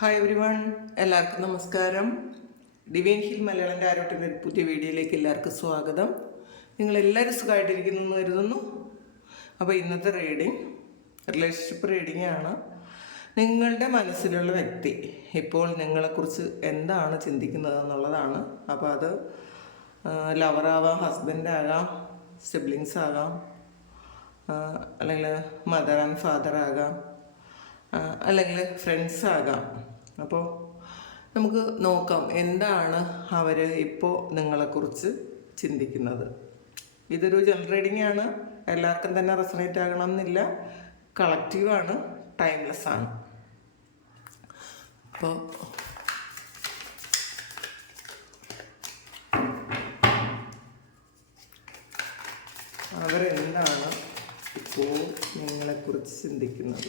Hi every one എല്ലാവർക്കും നമസ്കാരം. Divine hill Malayalam ആരോട്ടിന്റെ ഒരു പുതിയ വീഡിയോയിലേക്ക് എല്ലാവർക്കും സ്വാഗതം. നിങ്ങളെല്ലാവരും സുഖമായിട്ടിരിക്കുന്നു എന്ന് കരുതുന്നു. അപ്പോൾ ഇന്നത്തെ റീഡിങ് റിലേഷൻഷിപ്പ് റീഡിംഗ് ആണ്. നിങ്ങളുടെ മനസ്സിലുള്ള വ്യക്തി ഇപ്പോൾ നിങ്ങളെക്കുറിച്ച് എന്താണ് ചിന്തിക്കുന്നത് എന്നുള്ളതാണ്. അപ്പോൾ അത് ലവറാവാം ഹസ്ബൻഡാകാം സിബ്ലിങ്സ് ആകാം അല്ലെങ്കിൽ മദർ ആൻഡ് ഫാദർ ആകാം. അല്ലെങ്കിൽ ഫ്രണ്ട്സ് ആകാം. അപ്പോൾ നമുക്ക് നോക്കാം എന്താണ് അവർ ഇപ്പോൾ നിങ്ങളെക്കുറിച്ച് ചിന്തിക്കുന്നത്. ഇതൊരു ജനറൽ റീഡിംഗ് ആണ്. എല്ലാവർക്കും തന്നെ റെസണേറ്റ് ആകണം എന്നില്ല കളക്റ്റീവാണ് ടൈംലെസ് ആണ്. അപ്പോൾ അവരെന്താണ് ഇപ്പോൾ നിങ്ങളെക്കുറിച്ച് ചിന്തിക്കുന്നത്.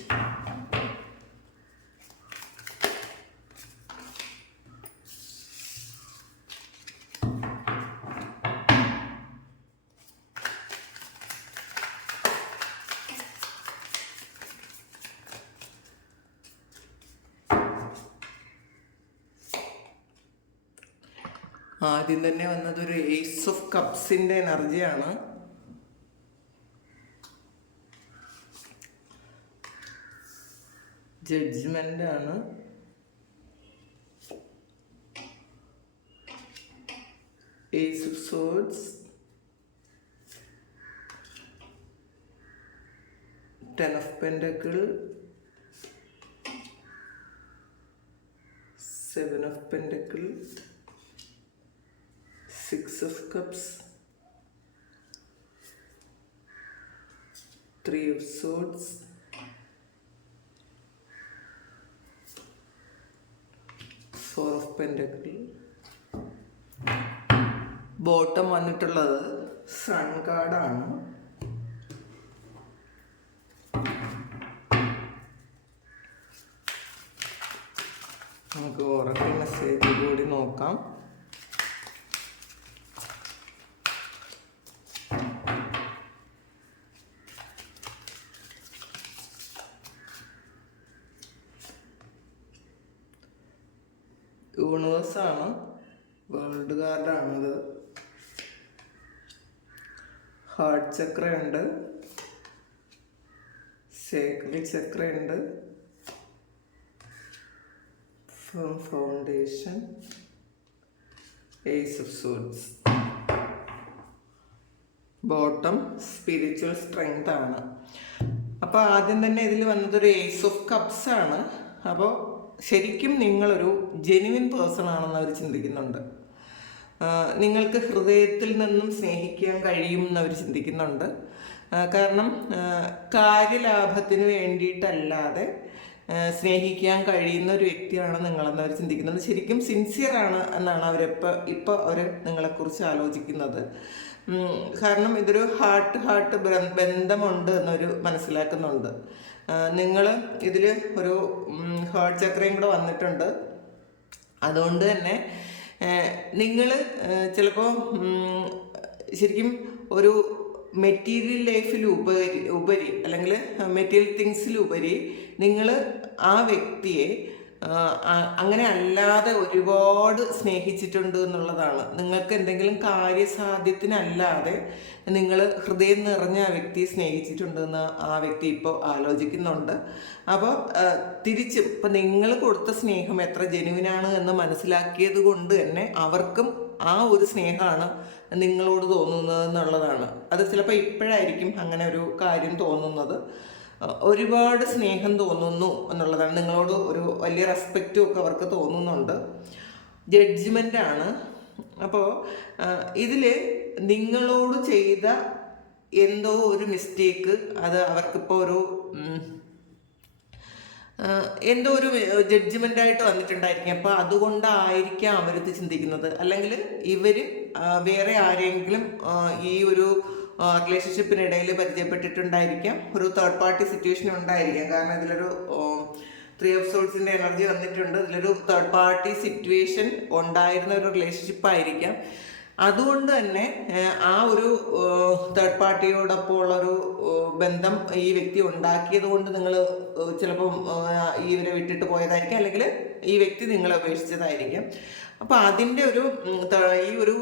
ആദ്യം തന്നെ വന്നത് ഒരു എയ്സ് ഓഫ് കപ്സിന്റെ എനർജിയാണ്. ജഡ്ജ്മെന്റ് ആണ്. Ace of swords ten of pentacle seven of pentacle six of cups three of swords four of pentacle. Bottom വന്നിട്ടുള്ളത് സൺ കാർഡാണ്. നമുക്ക് ഓറക്കിൾ മെസ്സേജ് കൂടി നോക്കാം. യൂണിവേഴ്സാണ്. വേൾഡ് കാർഡാണിത് ഹാർട്ട് ചക്രയുണ്ട്. Sacral ചക്രയുണ്ട്. Foundation. Ace of swords bottom spiritual strength ആണ്. അപ്പോൾ ആദ്യം തന്നെ ഇതിൽ വന്നത് ഒരു ഏസ് ഓഫ് കപ്സ് ആണ്. അപ്പോൾ ശരിക്കും നിങ്ങളൊരു ജെനുവിൻ പേഴ്സൺ ആണെന്ന് അവർ ചിന്തിക്കുന്നുണ്ട്. നിങ്ങൾക്ക് ഹൃദയത്തിൽ നിന്നും സ്നേഹിക്കാൻ കഴിയും എന്ന് അവർ ചിന്തിക്കുന്നുണ്ട്. കാരണം കാര്യലാഭത്തിന് വേണ്ടിയിട്ടല്ലാതെ സ്നേഹിക്കാൻ കഴിയുന്ന ഒരു വ്യക്തിയാണ് നിങ്ങളെന്ന് അവർ ചിന്തിക്കുന്നത് ശരിക്കും സിൻസിയർ ആണ് എന്നാണ് അവരിപ്പോൾ ഇപ്പോൾ അവർ നിങ്ങളെക്കുറിച്ച് ആലോചിക്കുന്നത്. കാരണം ഇതൊരു ഹാർട്ട് ഹാർട്ട് ബന്ധമുണ്ട് എന്നൊരു മനസ്സിലാക്കുന്നുണ്ട്. നിങ്ങൾ ഇതിൽ ഒരു ഹാർട്ട് ചക്രയും കൂടെ വന്നിട്ടുണ്ട്. അതുകൊണ്ട് തന്നെ നിങ്ങൾ ചിലപ്പോൾ ശരിക്കും ഒരു മെറ്റീരിയൽ ലൈഫിൽ ഉപരി ഉപരി അല്ലെങ്കിൽ മെറ്റീരിയൽ തിങ്സിൽ ഉപരി നിങ്ങൾ ആ വ്യക്തിയെ അങ്ങനെ അല്ലാതെ ഒരുപാട് സ്നേഹിച്ചിട്ടുണ്ട് എന്നുള്ളതാണ്. നിങ്ങൾക്ക് എന്തെങ്കിലും കാര്യസാധ്യത്തിനല്ലാതെ നിങ്ങൾ ഹൃദയം നിറഞ്ഞ ആ വ്യക്തിയെ സ്നേഹിച്ചിട്ടുണ്ടെന്ന് ആ വ്യക്തി ഇപ്പോൾ ആലോചിക്കുന്നുണ്ട്. അപ്പോൾ തിരിച്ചും ഇപ്പം നിങ്ങൾ കൊടുത്ത സ്നേഹം എത്ര ജെനുവിനാണ് എന്ന് മനസ്സിലാക്കിയത് കൊണ്ട് തന്നെ അവർക്കും ആ ഒരു സ്നേഹമാണ് നിങ്ങളോട് തോന്നുന്നത് എന്നുള്ളതാണ്. അത് ചിലപ്പോൾ ഇപ്പോഴായിരിക്കും അങ്ങനെ ഒരു കാര്യം തോന്നുന്നത്. ഒരുപാട് സ്നേഹം തോന്നുന്നു എന്നുള്ളതാണ്. നിങ്ങളോട് ഒരു വലിയ റെസ്പെക്റ്റും ഒക്കെ അവർക്ക് തോന്നുന്നുണ്ട്. ജഡ്ജ്മെന്റ് ആണ്. അപ്പോൾ ഇതിൽ നിങ്ങളോട് ചെയ്ത എന്തോ ഒരു മിസ്റ്റേക്ക് അത് അവർക്കിപ്പോൾ ഒരു എന്തോ ഒരു ജഡ്ജ്മെന്റ് ആയിട്ട് വന്നിട്ടുണ്ടായിരിക്കും. അപ്പോൾ അതുകൊണ്ടായിരിക്കാം അവരിത് ചിന്തിക്കുന്നത്. അല്ലെങ്കിൽ ഇവർ വേറെ ആരെങ്കിലും ഈ ഒരു റിലേഷൻഷിപ്പിനിടയിൽ പരിചയപ്പെട്ടിട്ടുണ്ടായിരിക്കാം. ഒരു തേർഡ് പാർട്ടി സിറ്റുവേഷൻ ഉണ്ടായിരിക്കാം. കാരണം ഇതിലൊരു ത്രീ ഓഫ് സോൾസിന്റെ എനർജി വന്നിട്ടുണ്ട്. ഇതിലൊരു തേർഡ് പാർട്ടി സിറ്റുവേഷൻ ഉണ്ടായിരുന്ന ഒരു റിലേഷൻഷിപ്പ് ആയിരിക്കാം. അതുകൊണ്ട് തന്നെ ആ ഒരു തേർഡ് പാർട്ടിയോടൊപ്പം ഉള്ളൊരു ബന്ധം ഈ വ്യക്തി ഉണ്ടാക്കിയത് കൊണ്ട് നിങ്ങൾ ചിലപ്പം ഇവരെ വിട്ടിട്ട് പോയതായിരിക്കും. അല്ലെങ്കിൽ ഈ വ്യക്തി നിങ്ങളെ ഉപേക്ഷിച്ചതായിരിക്കാം. അപ്പോൾ അതിന്റെ ഒരു ഈ ഒരു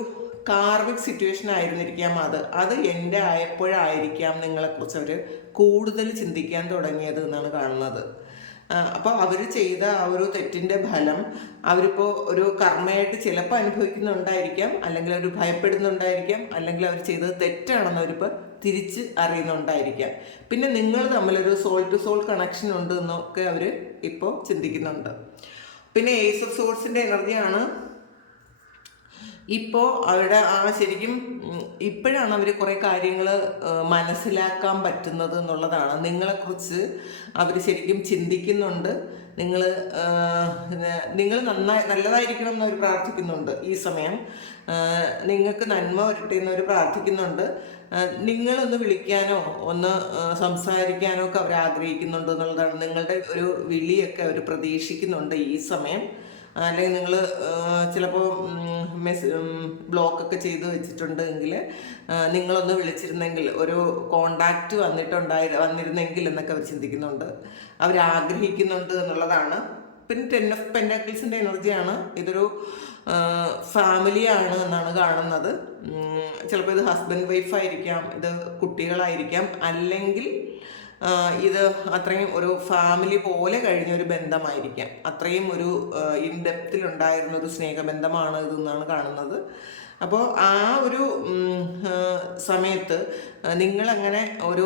കാർമിക് സിറ്റുവേഷൻ ആയിരുന്നിരിക്കാം അത്. അത് എന്റെ ആയപ്പോഴായിരിക്കാം നിങ്ങളെക്കുറിച്ച് അവർ കൂടുതൽ ചിന്തിക്കാൻ തുടങ്ങിയത് എന്നാണ് കാണുന്നത്. അപ്പോൾ അവർ ചെയ്ത ആ ഒരു തെറ്റിന്റെ ഫലം അവരിപ്പോൾ ഒരു കർമ്മയായിട്ട് ചിലപ്പോൾ അനുഭവിക്കുന്നുണ്ടായിരിക്കാം അല്ലെങ്കിൽ അവർ ഭയപ്പെടുന്നുണ്ടായിരിക്കാം അല്ലെങ്കിൽ അവർ ചെയ്തത് തെറ്റാണെന്ന് അവരിപ്പോൾ തിരിച്ച് അറിയുന്നുണ്ടായിരിക്കാം. പിന്നെ നിങ്ങൾ തമ്മിലൊരു സോൾ ടു സോൾ കണക്ഷൻ ഉണ്ട് എന്നൊക്കെ അവർ ഇപ്പോൾ ചിന്തിക്കുന്നുണ്ട്. പിന്നെ ഏസ് ഓഫ് സോഴ്സിന്റെ എനർജിയാണ് ഇപ്പോൾ അവരുടെ ആ ശരിക്കും ഇപ്പോഴാണ് അവർ കുറേ കാര്യങ്ങൾ മനസ്സിലാക്കാൻ പറ്റുന്നത് എന്നുള്ളതാണ്. നിങ്ങളെക്കുറിച്ച് അവർ ശരിക്കും ചിന്തിക്കുന്നുണ്ട്. നിങ്ങൾ നിങ്ങൾ നന്നായി നല്ലതായിരിക്കണം എന്നവർ പ്രാർത്ഥിക്കുന്നുണ്ട് ഈ സമയം. നിങ്ങൾക്ക് നന്മ വരട്ടെ എന്നവർ പ്രാർത്ഥിക്കുന്നുണ്ട്. നിങ്ങളൊന്ന് വിളിക്കാനോ ഒന്ന് സംസാരിക്കാനോ ഒക്കെ അവർ ആഗ്രഹിക്കുന്നുണ്ട് എന്നുള്ളതാണ് നിങ്ങളുടെ ഒരു വിളിയൊക്കെ അവർ പ്രതീക്ഷിക്കുന്നുണ്ട് ഈ സമയം. അല്ലെങ്കിൽ നിങ്ങൾ ചിലപ്പോൾ മെസ് ബ്ലോക്കൊക്കെ ചെയ്ത് വെച്ചിട്ടുണ്ടെങ്കിൽ നിങ്ങളൊന്ന് വിളിച്ചിരുന്നെങ്കിൽ ഒരു കോണ്ടാക്റ്റ് വന്നിട്ടുണ്ടായി വന്നിരുന്നെങ്കിൽ എന്നൊക്കെ അവർ ചിന്തിക്കുന്നുണ്ട്. അവർ ആഗ്രഹിക്കുന്നുണ്ട് എന്നുള്ളതാണ്. പിന്നെ ടെൻ ഓഫ് പെൻഡാക്കിൾസിന്റെ എനർജിയാണ് ഇതൊരു ഫാമിലിയാണ് എന്നാണ് കാണുന്നത്. ചിലപ്പോൾ ഇത് ഹസ്ബൻഡ് വൈഫായിരിക്കാം ഇത് കുട്ടികളായിരിക്കാം അല്ലെങ്കിൽ ഇത് അത്രയും ഒരു ഫാമിലി പോലെ കഴിഞ്ഞ ഒരു ബന്ധമായിരിക്കാം. അത്രയും ഒരു ഇൻഡെപ്തിലുണ്ടായിരുന്ന ഒരു സ്നേഹബന്ധമാണ് ഇതെന്നാണ് കാണുന്നത്. അപ്പോൾ ആ ഒരു സമയത്ത് നിങ്ങളങ്ങനെ ഒരു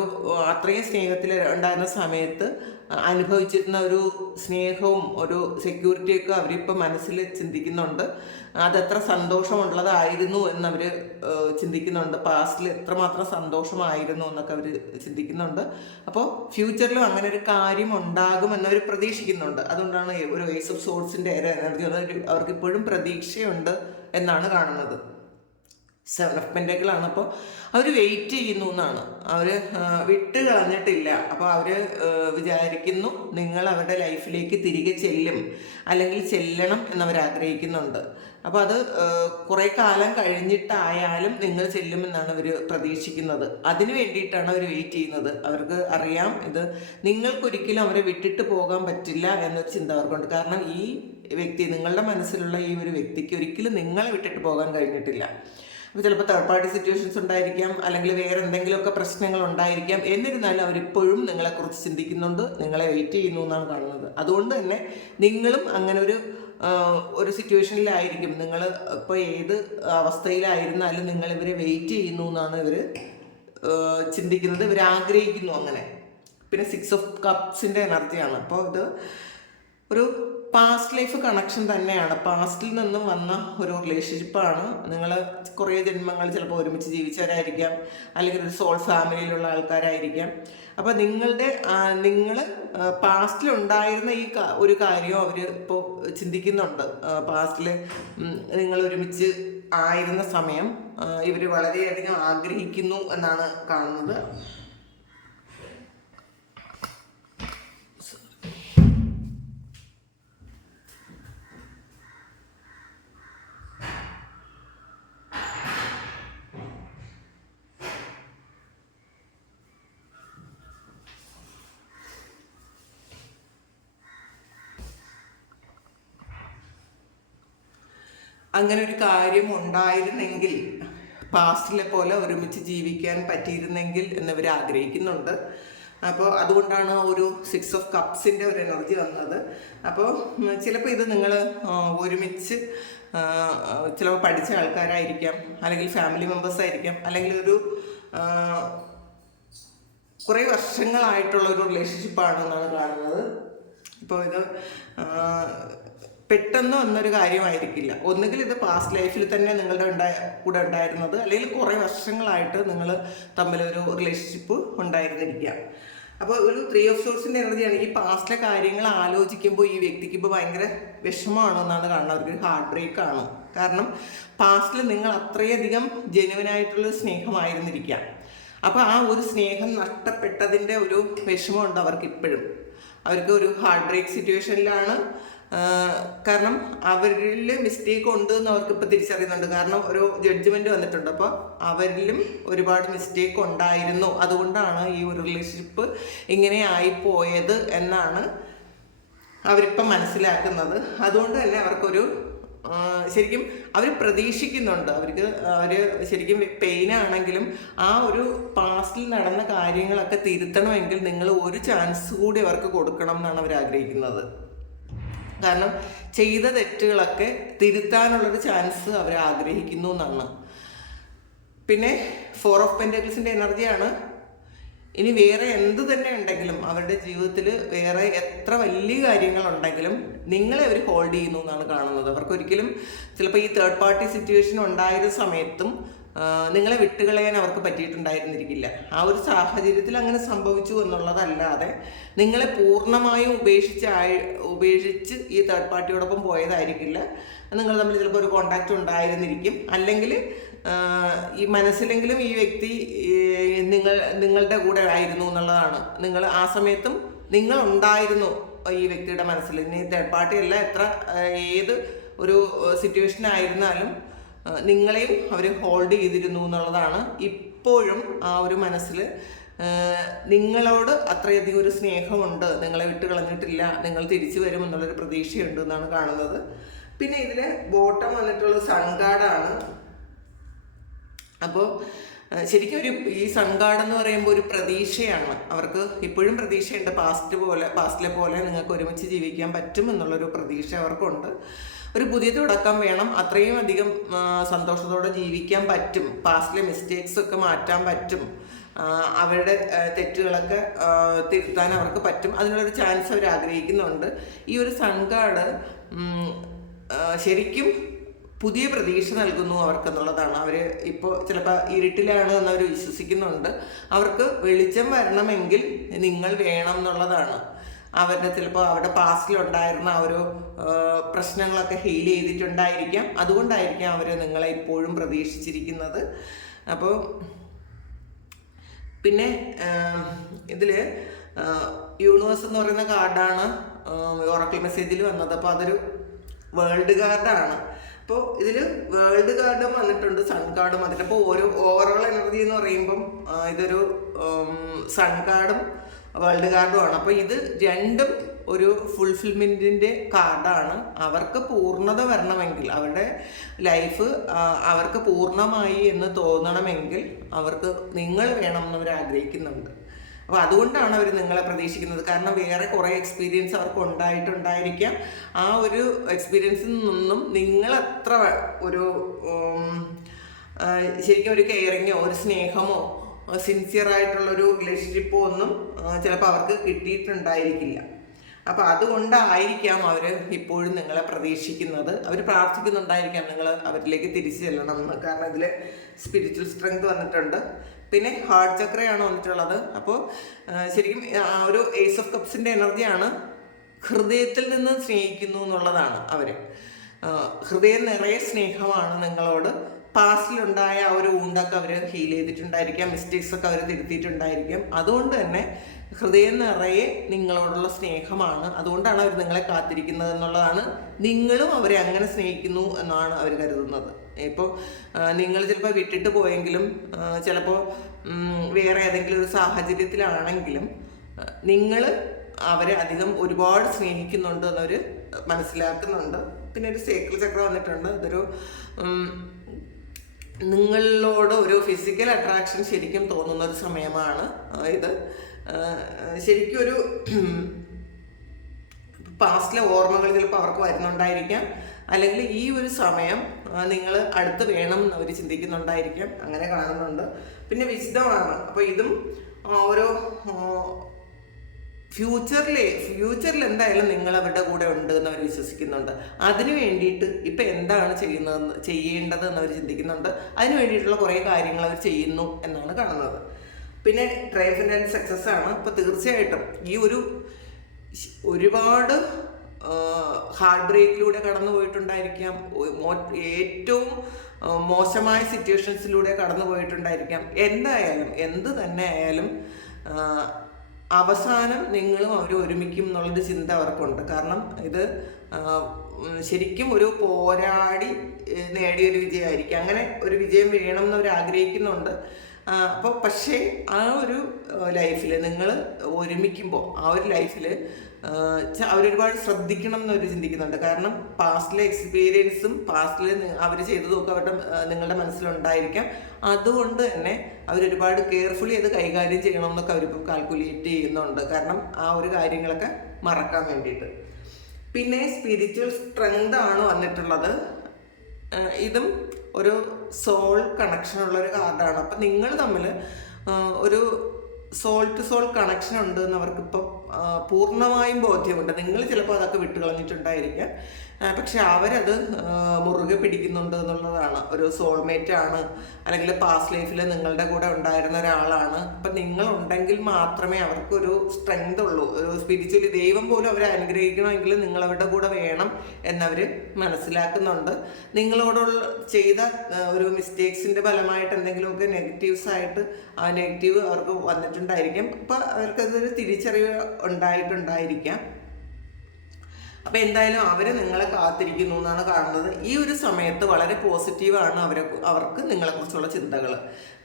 അത്രയും സ്നേഹത്തിൽ ഉണ്ടായിരുന്ന സമയത്ത് അനുഭവിച്ചിരുന്ന ഒരു സ്നേഹവും ഒരു സെക്യൂരിറ്റിയൊക്കെ അവരിപ്പോൾ മനസ്സിൽ ചിന്തിക്കുന്നുണ്ട്. അതെത്ര സന്തോഷമുള്ളതായിരുന്നു എന്നവർ ചിന്തിക്കുന്നുണ്ട്. പാസ്റ്റിൽ എത്രമാത്രം സന്തോഷമായിരുന്നു എന്നൊക്കെ അവർ ചിന്തിക്കുന്നുണ്ട്. അപ്പോൾ ഫ്യൂച്ചറിലും അങ്ങനെ ഒരു കാര്യം ഉണ്ടാകുമെന്നവർ പ്രതീക്ഷിക്കുന്നുണ്ട്. അതുകൊണ്ടാണ് ഒരു വേസ് ഓഫ് സോഴ്സിന്റെ എനർജി അവർക്ക് ഇപ്പോഴും പ്രതീക്ഷയുണ്ട് എന്നാണ് കാണുന്നത്. സെവൻ ഓഫ് അപ്പോൾ അവർ വെയിറ്റ് ചെയ്യുന്നു എന്നാണ്. അവർ വിട്ട് കളഞ്ഞിട്ടില്ല. അപ്പോൾ അവർ വിചാരിക്കുന്നു നിങ്ങൾ അവരുടെ ലൈഫിലേക്ക് തിരികെ ചെല്ലും. അല്ലെങ്കിൽ ചെല്ലണം എന്നവർ ആഗ്രഹിക്കുന്നുണ്ട്. അപ്പോൾ അത് കുറേ കാലം കഴിഞ്ഞിട്ടായാലും നിങ്ങൾ ചെല്ലുമെന്നാണ് അവർ പ്രതീക്ഷിക്കുന്നത്. അതിന് വേണ്ടിയിട്ടാണ് അവർ വെയിറ്റ് ചെയ്യുന്നത്. അവർക്ക് അറിയാം ഇത് നിങ്ങൾക്കൊരിക്കലും അവരെ വിട്ടിട്ട് പോകാൻ പറ്റില്ല എന്നൊരു ചിന്ത അവർക്കുണ്ട്. കാരണം ഈ വ്യക്തി നിങ്ങളുടെ മനസ്സിലുള്ള ഈ ഒരു വ്യക്തിക്ക് ഒരിക്കലും നിങ്ങളെ വിട്ടിട്ട് പോകാൻ കഴിഞ്ഞിട്ടില്ല. അപ്പോൾ ചിലപ്പോൾ തേർഡ് പാർട്ടി സിറ്റുവേഷൻസ് ഉണ്ടായിരിക്കാം അല്ലെങ്കിൽ വേറെ എന്തെങ്കിലുമൊക്കെ പ്രശ്നങ്ങൾ ഉണ്ടായിരിക്കാം. എന്നിരുന്നാലും അവരിപ്പോഴും നിങ്ങളെക്കുറിച്ച് ചിന്തിക്കുന്നുണ്ട് നിങ്ങളെ വെയിറ്റ് ചെയ്യുന്നു എന്നാണ് കാണുന്നത് അതുകൊണ്ട് തന്നെ നിങ്ങളും അങ്ങനെ ഒരു ഒരു സിറ്റുവേഷനിലായിരിക്കും നിങ്ങൾ ഇപ്പോൾ ഏത് അവസ്ഥയിലായിരുന്നാലും നിങ്ങൾ ഇവരെ വെയിറ്റ് ചെയ്യുന്നു എന്നാണ് ഇവർ ചിന്തിക്കുന്നത്. ഇവർ ആഗ്രഹിക്കുന്നു അങ്ങനെ. പിന്നെ സിക്സ് ഓഫ് കപ്സിന്റെ എനർജിയാണ്. അപ്പോൾ ഇത് ഒരു പാസ്റ്റ് ലൈഫ് കണക്ഷൻ തന്നെയാണ്. പാസ്റ്റിൽ നിന്നും വന്ന ഒരു റിലേഷൻഷിപ്പാണ് നിങ്ങൾ കുറേ ജന്മങ്ങൾ ചിലപ്പോൾ ഒരുമിച്ച് ജീവിച്ചവരായിരിക്കാം. അല്ലെങ്കിൽ ഒരു സോൾ ഫാമിലിയിലുള്ള ആൾക്കാരായിരിക്കാം. അപ്പോൾ നിങ്ങളുടെ നിങ്ങൾ പാസ്റ്റിൽ ഉണ്ടായിരുന്ന ഈ ഒരു കാര്യം അവർ ഇപ്പോൾ ചിന്തിക്കുന്നുണ്ട്. പാസ്റ്റിൽ നിങ്ങൾ ഒരുമിച്ച് ആയിരുന്ന സമയം ഇവർ വളരെയധികം ആഗ്രഹിക്കുന്നു എന്നാണ് കാണുന്നത്. അങ്ങനെ ഒരു കാര്യം ഉണ്ടായിരുന്നെങ്കിൽ പാസ്റ്റിലെ പോലെ ഒരുമിച്ച് ജീവിക്കാൻ പറ്റിയിരുന്നെങ്കിൽ എന്നിവർ ആഗ്രഹിക്കുന്നുണ്ട്. അപ്പോൾ അതുകൊണ്ടാണ് ഒരു സിക്സ് ഓഫ് കപ്സിന്റെ ഒരു എനർജി വന്നത്. അപ്പോൾ ചിലപ്പോൾ ഇത് നിങ്ങൾ ഒരുമിച്ച് ചിലപ്പോൾ പഠിച്ച ആൾക്കാരായിരിക്കാം അല്ലെങ്കിൽ ഫാമിലി മെമ്പേഴ്സ് ആയിരിക്കാം അല്ലെങ്കിൽ ഒരു കുറേ വർഷങ്ങളായിട്ടുള്ള ഒരു റിലേഷൻഷിപ്പാണെന്നാണ് കാണുന്നത്. ഇപ്പോൾ ഇത് പെട്ടെന്ന് വന്നൊരു കാര്യമായിരിക്കില്ല. ഒന്നുകിൽ ഇത് പാസ്റ്റ് ലൈഫിൽ തന്നെ നിങ്ങളുടെ ഉണ്ടായ കൂടെ ഉണ്ടായിരുന്നത് അല്ലെങ്കിൽ കുറേ വർഷങ്ങളായിട്ട് നിങ്ങൾ തമ്മിലൊരു റിലേഷൻഷിപ്പ് ഉണ്ടായിരുന്നിരിക്കാം അപ്പോൾ ഒരു ത്രീ ഓഫ് സോഴ്സിന്റെ എനർജിയാണ്. ഈ പാസ്റ്റിലെ കാര്യങ്ങൾ ആലോചിക്കുമ്പോൾ ഈ വ്യക്തിക്ക് ഇപ്പോൾ ഭയങ്കര വിഷമമാണെന്നാണ് കാണുന്നത്. അവർക്ക് ഹാർട്ട് ബ്രേക്ക് ആണ്. കാരണം പാസ്റ്റിൽ നിങ്ങൾ അത്രയധികം ജെനുവനായിട്ടുള്ള സ്നേഹമായിരുന്നിരിക്കാം അപ്പോൾ ആ ഒരു സ്നേഹം നഷ്ടപ്പെട്ടതിന്റെ ഒരു വിഷമമുണ്ട് അവർക്ക് ഇപ്പോഴും അവർക്ക് ഒരു ഹാർട്ട് ബ്രേക്ക് സിറ്റുവേഷനിലാണ് കാരണം അവരിൽ മിസ്റ്റേക്ക് ഉണ്ട് എന്ന് അവർക്ക് ഇപ്പോൾ തിരിച്ചറിയുന്നുണ്ട്. കാരണം ഒരു ജഡ്ജ്മെന്റ് വന്നിട്ടുണ്ട്. അപ്പോൾ അവരിലും ഒരുപാട് മിസ്റ്റേക്ക് ഉണ്ടായിരുന്നു. അതുകൊണ്ടാണ് ഈ ഒരു റിലേഷൻഷിപ്പ് ഇങ്ങനെ ആയിപ്പോയത് എന്നാണ് അവരിപ്പം മനസ്സിലാക്കുന്നത്. അതുകൊണ്ട് തന്നെ അവർക്കൊരു ശരിക്കും അവർ പ്രതീക്ഷിക്കുന്നുണ്ട്. അവർക്ക് അവർ ശരിക്കും പെയിൻ ആണെങ്കിലും ആ ഒരു പാസ്റ്റിൽ നടന്ന കാര്യങ്ങളൊക്കെ തിരുത്തണമെങ്കിൽ നിങ്ങൾ ഒരു ചാൻസ് കൂടി അവർക്ക് കൊടുക്കണം എന്നാണ് അവർ ആഗ്രഹിക്കുന്നത്. കാരണം ചെയ്ത തെറ്റുകളൊക്കെ തിരുത്താനുള്ളൊരു ചാൻസ് അവർ ആഗ്രഹിക്കുന്നു എന്നാണ്. പിന്നെ ഫോർ ഓഫ് പെന്റക്കിൾസിന്റെ എനർജിയാണ്. ഇനി വേറെ എന്ത് തന്നെ ഉണ്ടെങ്കിലും അവരുടെ ജീവിതത്തിൽ വേറെ എത്ര വലിയ കാര്യങ്ങളുണ്ടെങ്കിലും നിങ്ങളെ അവർ ഹോൾഡ് ചെയ്യുന്നു എന്നാണ് കാണുന്നത്. അവർക്കൊരിക്കലും ചിലപ്പോൾ ഈ തേർഡ് പാർട്ടി സിറ്റുവേഷൻ ഉണ്ടായിരുന്ന സമയത്തും നിങ്ങളെ വിട്ടുകളയാൻ അവർക്ക് പറ്റിയിട്ടുണ്ടായിരുന്നിരിക്കില്ല. ആ ഒരു സാഹചര്യത്തിൽ അങ്ങനെ സംഭവിച്ചു എന്നുള്ളതല്ലാതെ നിങ്ങളെ പൂർണമായും ഉപേക്ഷിച്ച് ഉപേക്ഷിച്ച് ഈ തേർഡ് പാർട്ടിയോടൊപ്പം പോയതായിരിക്കില്ല. നിങ്ങൾ തമ്മിൽ ചിലപ്പോൾ ഒരു കോണ്ടാക്റ്റ് ഉണ്ടായിരുന്നിരിക്കും. അല്ലെങ്കിൽ ഈ മനസ്സിലെങ്കിലും ഈ വ്യക്തി നിങ്ങൾ നിങ്ങളുടെ കൂടെ ആയിരുന്നു എന്നുള്ളതാണ്. നിങ്ങൾ ആ സമയത്തും നിങ്ങൾ ഉണ്ടായിരുന്നു ഈ വ്യക്തിയുടെ മനസ്സിൽ. ഇനി തേർഡ് പാർട്ടി അല്ല എത്ര ഏത് ഒരു സിറ്റുവേഷൻ ആയിരുന്നാലും നിങ്ങളെയും അവർ ഹോൾഡ് ചെയ്തിരുന്നു എന്നുള്ളതാണ് ഇപ്പോഴും ആ ഒരു മനസ്സിൽ നിങ്ങളോട് അത്രയധികം ഒരു സ്നേഹമുണ്ട്. നിങ്ങളെ വിട്ട് കളഞ്ഞിട്ടില്ല. നിങ്ങൾ തിരിച്ചു വരും എന്നുള്ളൊരു പ്രതീക്ഷയുണ്ട് എന്നാണ് കാണുന്നത്. പിന്നെ ഇതിന് ബോട്ടം വന്നിട്ടുള്ളത് സൺഗാർഡാണ് അപ്പോൾ ശരിക്കും ഒരു ഈ സൺഗാർഡ് എന്ന് പറയുമ്പോൾ ഒരു പ്രതീക്ഷയാണ്. അവർക്ക് ഇപ്പോഴും പ്രതീക്ഷയുണ്ട്. പാസ്റ്റ് പോലെ പാസ്റ്റിലെ പോലെ നിങ്ങൾക്ക് ഒരുമിച്ച് ജീവിക്കാൻ പറ്റും എന്നുള്ളൊരു പ്രതീക്ഷ അവർക്കുണ്ട്. ഒരു പുതിയ തുടക്കം വേണം. അത്രയും അധികം സന്തോഷത്തോടെ ജീവിക്കാൻ പറ്റും. പാസ്റ്റിലെ മിസ്റ്റേക്സ് ഒക്കെ മാറ്റാൻ പറ്റും. അവരുടെ തെറ്റുകളൊക്കെ തിരുത്താൻ അവർക്ക് പറ്റും. അതിനുള്ളൊരു ചാൻസ് അവർ ആഗ്രഹിക്കുന്നുണ്ട്. ഈ ഒരു സംഘാട് ശരിക്കും പുതിയ പ്രതീക്ഷ നൽകുന്നു അവർക്കെന്നുള്ളതാണ്. അവർ ഇപ്പോൾ ചിലപ്പോൾ ഇരുട്ടിലാണ് എന്ന് അവർ വിശ്വസിക്കുന്നുണ്ട്. അവർക്ക് വെളിച്ചം വരണമെങ്കിൽ നിങ്ങൾ വേണം എന്നുള്ളതാണ്. അവരുടെ ചിലപ്പോൾ അവരുടെ പാസ്റ്റിലുണ്ടായിരുന്ന ഒരു പ്രശ്നങ്ങളൊക്കെ ഹീൽ ചെയ്തിട്ടുണ്ടായിരിക്കാം. അതുകൊണ്ടായിരിക്കാം അവർ നിങ്ങളെ ഇപ്പോഴും പ്രതീക്ഷിച്ചിരിക്കുന്നത്. അപ്പോൾ പിന്നെ ഇതിൽ യൂണിവേഴ്സ് എന്ന് പറയുന്ന കാർഡാണ് ഓറക്കിൾ മെസ്സേജിൽ വന്നത്. അപ്പോൾ അതൊരു വേൾഡ് കാർഡാണ്. അപ്പോൾ ഇതിൽ വേൾഡ് കാർഡും വന്നിട്ടുണ്ട് സൺ കാർഡും വന്നിട്ട് അപ്പോൾ ഓരോ ഓവറോൾ എനർജി എന്ന് പറയുമ്പം ഇതൊരു സൺ കാർഡും വേൾഡ് കാർഡുമാണ്. അപ്പോൾ ഇത് രണ്ടും ഒരു ഫുൾഫിൽമെന്റിന്റെ കാർഡാണ്. അവർക്ക് പൂർണത വരണമെങ്കിൽ അവരുടെ ലൈഫ് അവർക്ക് പൂർണമായി എന്ന് തോന്നണമെങ്കിൽ അവർക്ക് നിങ്ങൾ വേണമെന്ന് അവർ ആഗ്രഹിക്കുന്നുണ്ട്. അപ്പോൾ അതുകൊണ്ടാണ് അവർ നിങ്ങളെ പ്രതീക്ഷിക്കുന്നത്. കാരണം വേറെ കുറേ എക്സ്പീരിയൻസ് അവർക്ക് ഉണ്ടായിട്ടുണ്ടായിരിക്കാം. ആ ഒരു എക്സ്പീരിയൻസിൽ നിന്നും നിങ്ങൾ എത്ര ഒരു ശരിക്കും ഒരു കെയറിങ്ങോ ഒരു സ്നേഹമോ സിൻസിയർ ആയിട്ടുള്ള ഒരു റിലേഷൻഷിപ്പോ ഒന്നും ചിലപ്പോൾ അവർക്ക് കിട്ടിയിട്ടുണ്ടായിരിക്കില്ല. അപ്പോൾ അതുകൊണ്ടായിരിക്കാം അവർ ഇപ്പോഴും നിങ്ങളെ പ്രതീക്ഷിക്കുന്നത്. അവർ പ്രാർത്ഥിക്കുന്നുണ്ടായിരിക്കാം നിങ്ങൾ അവരിലേക്ക് തിരിച്ചു ചെല്ലണം എന്ന്. കാരണം ഇതിൽ സ്പിരിച്വൽ സ്ട്രെങ്ത് വന്നിട്ടുണ്ട്. പിന്നെ ഹാർട്ട് ചക്രയാണ് വന്നിട്ടുള്ളത്. അപ്പോൾ ശരിക്കും ഒരു ഏസ് ഓഫ് കപ്സിന്റെ എനർജിയാണ് ഹൃദയത്തിൽ നിന്ന് സ്നേഹിക്കുന്നു എന്നുള്ളതാണ് അവർ ഹൃദയം നിറയെ സ്നേഹമാണ് നിങ്ങളോട്. പാസ്റ്റിലുണ്ടായ ആ ഒരു ഊണ്ടൊക്കെ അവർ ഹീൽ ചെയ്തിട്ടുണ്ടായിരിക്കാം. മിസ്റ്റേക്സ് ഒക്കെ അവർ തിരുത്തിയിട്ടുണ്ടായിരിക്കാം. അതുകൊണ്ട് തന്നെ ഹൃദയം നിറയെ നിങ്ങളോടുള്ള സ്നേഹമാണ്. അതുകൊണ്ടാണ് അവർ നിങ്ങളെ കാത്തിരിക്കുന്നത് എന്നുള്ളതാണ്. നിങ്ങളും അവരെ അങ്ങനെ സ്നേഹിക്കുന്നു എന്നാണ് അവർ കരുതുന്നത്. ഇപ്പോൾ നിങ്ങൾ ചിലപ്പോൾ വിട്ടിട്ട് പോയെങ്കിലും ചിലപ്പോൾ വേറെ ഏതെങ്കിലും ഒരു സാഹചര്യത്തിലാണെങ്കിലും നിങ്ങൾ അവരെ അധികം ഒരുപാട് സ്നേഹിക്കുന്നുണ്ട് എന്നവർ മനസ്സിലാക്കുന്നുണ്ട്. പിന്നെ ഒരു സേക്കിൾ ചക്രം വന്നിട്ടുണ്ട്. ഇതൊരു നിങ്ങളോട് ഒരു ഫിസിക്കൽ അട്രാക്ഷൻ ശരിക്കും തോന്നുന്ന ഒരു സമയമാണ്. ഇത് ശരിക്കും ഒരു പാസ്റ്റിലെ ഓർമ്മകൾ ചിലപ്പോൾ അവർക്ക് വരുന്നുണ്ടായിരിക്കാം. അല്ലെങ്കിൽ ഈ ഒരു സമയം നിങ്ങൾ അടുത്ത് വേണം എന്ന് അവർ ചിന്തിക്കുന്നുണ്ടായിരിക്കാം. അങ്ങനെ കാണുന്നുണ്ട്. പിന്നെ വിശദമാണ് അപ്പോൾ ഇതും ഓരോ ഫ്യൂച്ചറിൽ ഫ്യൂച്ചറിൽ എന്തായാലും നിങ്ങൾ അവരുടെ കൂടെ ഉണ്ട് എന്ന് അവർ വിശ്വസിക്കുന്നുണ്ട്. അതിന് വേണ്ടിയിട്ട് ഇപ്പം എന്താണ് ചെയ്യുന്നതെന്ന് ചെയ്യേണ്ടത് എന്ന് അവർ ചിന്തിക്കുന്നുണ്ട്. അതിന് വേണ്ടിയിട്ടുള്ള കുറേ കാര്യങ്ങൾ അവർ ചെയ്യുന്നു എന്നാണ് കാണുന്നത്. പിന്നെ ട്രൈഫിന്റെ സക്സസ് ആണ്. അപ്പോൾ തീർച്ചയായിട്ടും ഈ ഒരു ഒരുപാട് ഹാർഡ് ബ്രേക്കിലൂടെ കടന്നു പോയിട്ടുണ്ടായിരിക്കാം ഏറ്റവും മോശമായ സിറ്റുവേഷൻസിലൂടെ കടന്നു പോയിട്ടുണ്ടായിരിക്കാം എന്തായാലും എന്ത് തന്നെ ആയാലും അവസാനം നിങ്ങളും അവരും ഒരുമിക്കും എന്നുള്ളൊരു ചിന്ത അവർക്കുണ്ട്. കാരണം ഇത് ശരിക്കും ഒരു പോരാടി നേടിയൊരു വിജയമായിരിക്കും. അങ്ങനെ ഒരു വിജയം വീഴണം അവർ ആഗ്രഹിക്കുന്നുണ്ട്. അപ്പോൾ പക്ഷേ ആ ഒരു ലൈഫിൽ നിങ്ങൾ ഒരുമിക്കുമ്പോൾ ആ ഒരു ലൈഫിൽ അവരൊരുപാട് ശ്രദ്ധിക്കണം എന്നവർ ചിന്തിക്കുന്നുണ്ട്. കാരണം പാസ്റ്റിലെ എക്സ്പീരിയൻസും പാസ്റ്റിൽ അവർ ചെയ്തതൊക്കെ അവരുടെ നിങ്ങളുടെ മനസ്സിലുണ്ടായിരിക്കാം. അതുകൊണ്ട് തന്നെ അവരൊരുപാട് കെയർഫുള്ളി അത് കൈകാര്യം ചെയ്യണം എന്നൊക്കെ അവരിപ്പോൾ കാൽക്കുലേറ്റ് ചെയ്യുന്നുണ്ട്. കാരണം ആ ഒരു കാര്യങ്ങളൊക്കെ മറക്കാൻ വേണ്ടിയിട്ട്. പിന്നെ സ്പിരിച്വൽ സ്ട്രെങ്ത് ആണ് വന്നിട്ടുള്ളത്. ഇതും ഒരു സോൾ കണക്ഷൻ ഉള്ള ഒരു കാർഡാണ് അപ്പം നിങ്ങൾ തമ്മിൽ ഒരു സോൾ ടു സോൾ കണക്ഷൻ ഉണ്ട് എന്ന് അവർക്കിപ്പം ആഹ് പൂർണമായും ബോധ്യമുണ്ട്. നിങ്ങൾ ചിലപ്പോൾ അതൊക്കെ വിട്ടുകളഞ്ഞിട്ടുണ്ടായിരിക്കാം. പക്ഷെ അവരത് മുറുകെ പിടിക്കുന്നുണ്ട് എന്നുള്ളതാണ്. ഒരു സോൾമേറ്റ് ആണ് അല്ലെങ്കിൽ പാസ്റ്റ് ലൈഫിൽ നിങ്ങളുടെ കൂടെ ഉണ്ടായിരുന്ന ഒരാളാണ്. അപ്പം നിങ്ങൾ ഉണ്ടെങ്കിൽ മാത്രമേ അവർക്കൊരു സ്ട്രെങ്ത് ഉള്ളൂ. ഒരു സ്പിരിച്വലി ദൈവം പോലും അവരെ അനുഗ്രഹിക്കണമെങ്കിൽ നിങ്ങൾ അവരുടെ കൂടെ വേണം എന്നവർ മനസ്സിലാക്കുന്നുണ്ട്. നിങ്ങളോടുള്ള ചെയ്ത ഒരു മിസ്റ്റേക്സിന്റെ ഫലമായിട്ട് എന്തെങ്കിലുമൊക്കെ നെഗറ്റീവ്സ് ആയിട്ട് ആ നെഗറ്റീവ് അവർക്ക് വന്നിട്ടുണ്ടായിരിക്കും. അപ്പം അവർക്കതൊരു തിരിച്ചറിവ് ഉണ്ടായിട്ടുണ്ടായിരിക്കാം. അപ്പൊ എന്തായാലും അവർ നിങ്ങളെ കാത്തിരിക്കുന്നു എന്നാണ് കാണുന്നത്. ഈ ഒരു സമയത്ത് വളരെ പോസിറ്റീവാണ് അവരെ അവർക്ക് നിങ്ങളെ കുറിച്ചുള്ള ചിന്തകൾ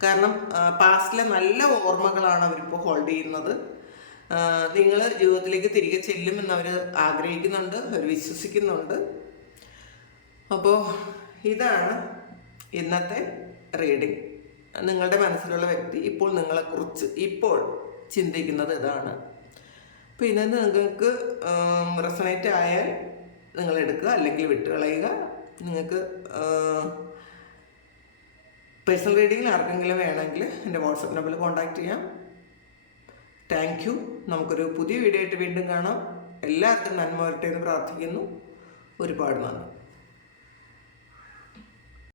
കാരണം പാസ്റ്റിലെ നല്ല ഓർമ്മകളാണ് അവരിപ്പോൾ ഹോൾഡ് ചെയ്യുന്നത്. നിങ്ങൾ ജീവിതത്തിലേക്ക് തിരികെ ചെല്ലുമെന്ന് അവർ ആഗ്രഹിക്കുന്നുണ്ട് അവർ വിശ്വസിക്കുന്നുണ്ട്. അപ്പോൾ ഇതാണ് ഇന്നത്തെ റീഡിംഗ് നിങ്ങളുടെ മനസ്സിലുള്ള വ്യക്തി ഇപ്പോൾ നിങ്ങളെക്കുറിച്ച് ഇപ്പോൾ ചിന്തിക്കുന്നത് ഇതാണ്. പിന്നെ നിങ്ങൾക്ക് റെസണേറ്റ് ആയാൽ നിങ്ങൾ എടുക്കുക അല്ലെങ്കിൽ വിട്ടുകളയുക. നിങ്ങൾക്ക് പേഴ്സണൽ റീഡിങ്ങിൽ ആർക്കെങ്കിലും വേണമെങ്കിൽ എന്റെ വാട്സപ്പ് നമ്പറിൽ കോൺടാക്റ്റ് ചെയ്യാം. താങ്ക് യു നമുക്കൊരു പുതിയ വീഡിയോ ആയിട്ട് വീണ്ടും കാണാം. എല്ലാവർക്കും നന്മ വരട്ടെ എന്ന് പ്രാർത്ഥിക്കുന്നു. ഒരുപാട് നന്ദി.